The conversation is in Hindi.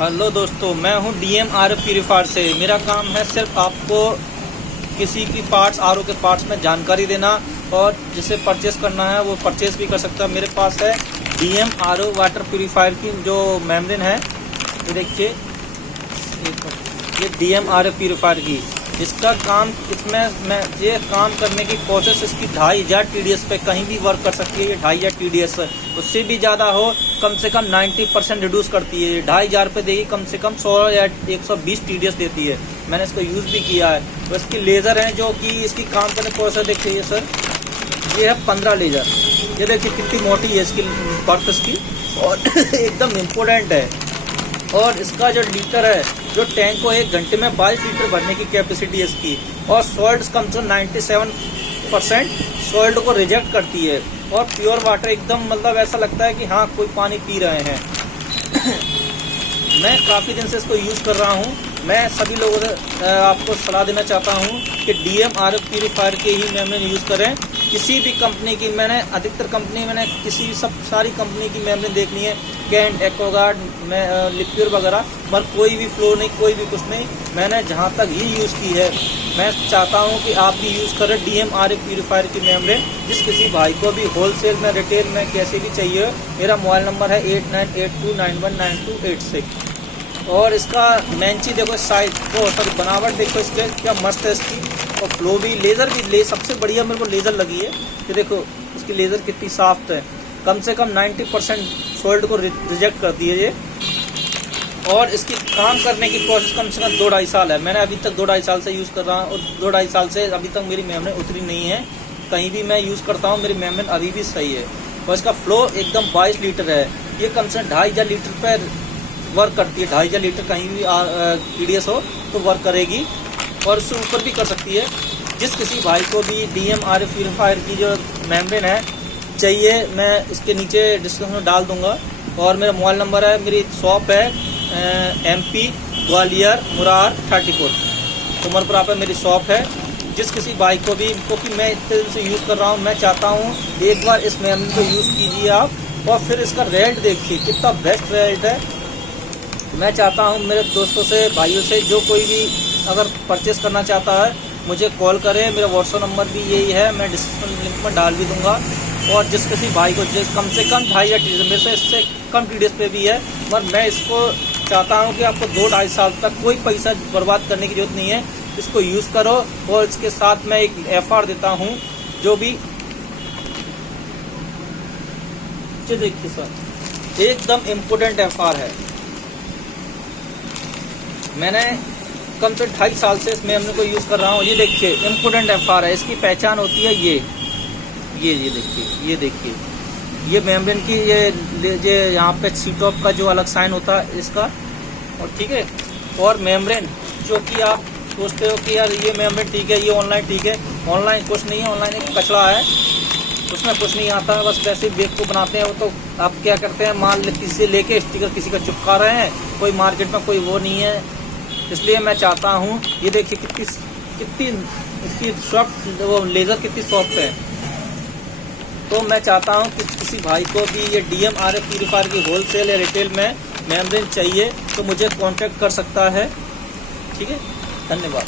हेलो दोस्तों, मैं हूं DMR प्यूरीफायर से। मेरा काम है सिर्फ आपको किसी की पार्ट्स आरओ के पार्ट्स में जानकारी देना, और जिसे परचेस करना है वो परचेस भी कर सकता है। मेरे पास है DMR वाटर प्यूरीफायर की जो मेम्ब्रेन है, ये देखिए, ये DMR प्यूरीफायर की। इसका काम, इसमें मैं ये काम करने की प्रोसेस इसकी 2500 TDS पे कहीं भी वर्क कर सकती है। ये 2500 TDS उससे भी ज़्यादा हो, कम से कम 90% रिड्यूस करती है। ये 2500 पे देगी, कम से कम 100 या 120 TDS देती है। मैंने इसको यूज़ भी किया है। तो इसकी लेज़र है जो कि इसकी काम करने प्रोसेस देखिए सर, ये है 15 लेज़र। ये देखिए कितनी मोटी है इसकी बर्थ इसकी, और एकदम इम्पोर्टेंट है। और इसका जो लीटर है, जो टैंक को 1 घंटे में 22 लीटर भरने की कैपेसिटी है इसकी। और सॉल्ट कम से कम 97% सॉल्ट को रिजेक्ट करती है, और प्योर वाटर एकदम, मतलब ऐसा लगता है कि हाँ कोई पानी पी रहे हैं। मैं काफ़ी दिन से इसको यूज़ कर रहा हूँ। मैं सभी लोगों से आपको सलाह देना चाहता हूँ कि DMR प्यूरीफायर के ही मेम्ब्रेन यूज़ करें। किसी भी कंपनी की, मैंने अधिकतर कंपनी, मैंने सारी कंपनी की मेम्ब्रेन देख ली है, कैंट, एक्वागार्ड, लिक्विड वगैरह, पर कोई भी फ्लो नहीं, कोई भी कुछ नहीं। मैंने जहाँ तक ही यूज़ की है, मैं चाहता हूँ कि आप भी यूज़ करें DMR प्यूरीफायर की मेम्ब्रेन। जिस किसी भाई को भी होलसेल में, रिटेल में, कैसे भी चाहिए, मेरा मोबाइल नंबर है 8982919286। और इसका मेन चीज़ देखो, साइज को, सॉरी, बनावट देखो इसके क्या मस्त है इसकी। और फ्लो भी, लेज़र भी, सबसे बढ़िया मेरे को लेज़र लगी है। ये देखो इसकी लेज़र कितनी सॉफ्ट है, कम से कम 90% सॉल्ट को रिजेक्ट करती है ये। और इसकी काम करने की प्रोसेस कम से कम 2-2.5 साल है। मैंने अभी तक 2-2.5 साल से यूज़ कर रहा हूँ, और 2-2.5 साल से अभी तक मेरी मेम्ब्रेन उतरी नहीं है। कहीं भी मैं यूज़ करता हूँ, मेरी मेम्ब्रेन अभी भी सही है। और इसका फ्लो एकदम 22 लीटर है। ये कम से कम 2500 लीटर पर वर्क करती है। 2500 लीटर कहीं भी TDS हो तो वर्क करेगी, और उससे ऊपर भी कर सकती है। जिस किसी भाई को भी DMR प्यूरीफायर की जो मेम्ब्रेन है चाहिए, मैं इसके नीचे डिस्क्रिप्शन में डाल दूंगा। और मेरा मोबाइल नंबर है, मेरी शॉप है MP ग्वालियर मुरार 34 उमरपुरा पे मेरी शॉप है। जिस किसी भाई को भी, क्योंकि मैं इतने दिन से यूज़ कर रहा हूँ, मैं चाहता हूँ एक बार इस मेम्ब्रेन को यूज़ कीजिए आप, और फिर इसका रेट देखिए कितना बेस्ट रेट है। मैं चाहता हूँ मेरे दोस्तों से, भाइयों से, जो कोई भी अगर परचेस करना चाहता है मुझे कॉल करें। मेरा व्हाट्सएप नंबर भी यही है, मैं डिस्क्रिप्शन लिंक में डाल भी दूंगा। और जिस किसी भाई को कम से कम 2500 TDS, मेरे से इससे कम TDS पे भी है, पर मैं इसको चाहता हूँ कि आपको 2-2.5 साल तक कोई पैसा बर्बाद करने की जरूरत नहीं है। इसको यूज़ करो। और इसके साथ मैं एक FR देता हूँ, जो भी देखिए सर, एकदम इम्पोर्टेंट FR है। देखिए, मैंने कम से 2.5 साल से इस मेम्ब्रेन को यूज़ कर रहा हूँ। ये देखिए इम्पोर्टेंट FR है। इसकी पहचान होती है ये देखिए, ये मेम्ब्रेन की, ये यहाँ पे सी टॉप का जो अलग साइन होता है इसका। और ठीक है, और मेम्ब्रेन जो कि आप सोचते हो कि यार ये मेम्ब्रेन ठीक है, ये ऑनलाइन ठीक है, ऑनलाइन कुछ नहीं है। ऑनलाइन एक कचरा है, उसमें कुछ नहीं आता है, बस वैसे बेग को बनाते हैं। वो तो आप क्या करते हैं, माल किसी से लेके स्टिकर किसी का चिपका रहे हैं, कोई मार्केट में कोई वो नहीं है। इसलिए मैं चाहता हूँ, ये देखिए कितनी इसकी सॉफ्ट, वो लेज़र कितनी सॉफ्ट है। तो मैं चाहता हूँ कि किसी भाई को भी ये DMR प्यूरीफायर की होलसेल या रिटेल में मेम्ब्रेन चाहिए तो मुझे कांटेक्ट कर सकता है। ठीक है, धन्यवाद।